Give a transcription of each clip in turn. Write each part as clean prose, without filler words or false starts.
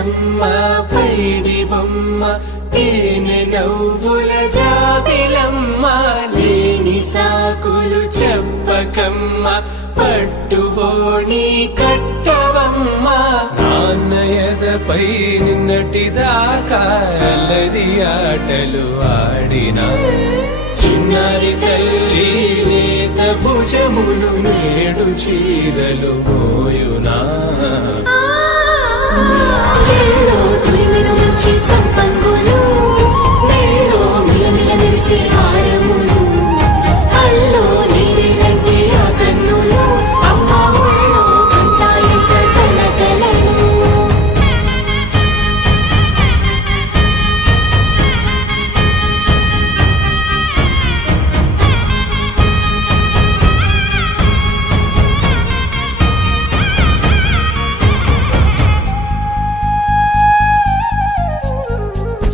బుగ్గలమ్మ పైడి బొమ్మ తేనె నవ్వుల జాబిలమ్మ లేని సాకులు చెప్పకమ్మ పట్టువోణి కట్టవమ్మ నాన్నయదపై నిన్నటిదాకా అల్లరి ఆటలు ఆడినా చిన్నారి తల్లి లేత భుజములు నేడు చీరలు మోయునా చెల్లో తురిమిన మంచి సంపంగులు మెల్లో మిలమిల మెరిసే హారములు అల్లో నీరెళ్ళంటే ఆ కన్నులు అమ్మ ఒళ్ళో కంటాయంట తన కలలు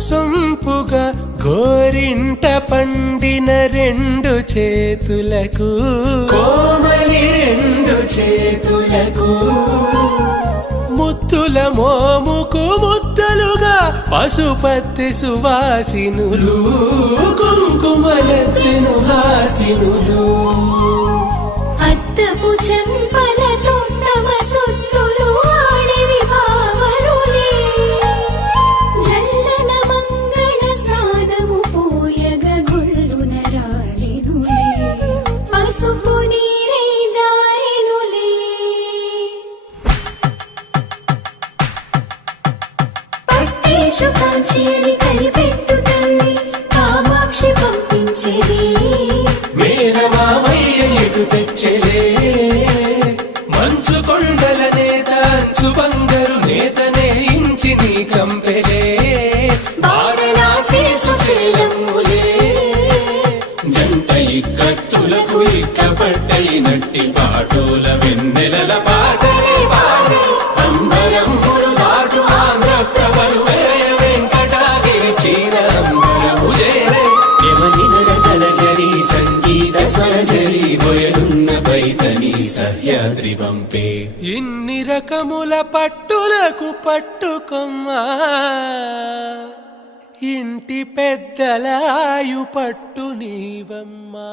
సొంపుగా గోరింట పండిన రెండు చేతులకు కోమలి రెండు చేతులకు ముత్తుల మోముకు ముద్దలుగా పశుపతి సువాసినులు కుంకుమలెత్తెను హాసినులు అద్దపు చెంపలతో తమ సొత్తులు ఆడివి భావరులే జల్లన మంగళ స్నానము పోయగ గుళ్ళున రాలినులే పసుపు నీరే జారినులే పట్టేషు కాంచేరి కనిపెట్టు తల్లి కామాక్షి పంపించేది మేనమామయ్య ఎటు తెచ్చలే మంచు కొండల నేత అంచు బంగారు నేతనే ఇంచి నీ కంపెలే వారణాసి సుచేలమ్ములే జంట ఇక్కత్తులకు ఇక్కపట్టైనట్టి పాటోల వెన్నెలల పాటలే పాడే అంబరమ్ములు దాటు ఆంధ్ర ప్రభలు వేయ వెంకటాగిరి చీర అంబరము చేరే యమనినడతలజరి సంగీత స్వరజరి బొయలున్న పైతని సహ్యాద్రి పంపే ఇన్ని రకముల పట్టులకు పట్టుకొమ్మా ఇంటి పెద్దలాయు పట్టు నీవమ్మా.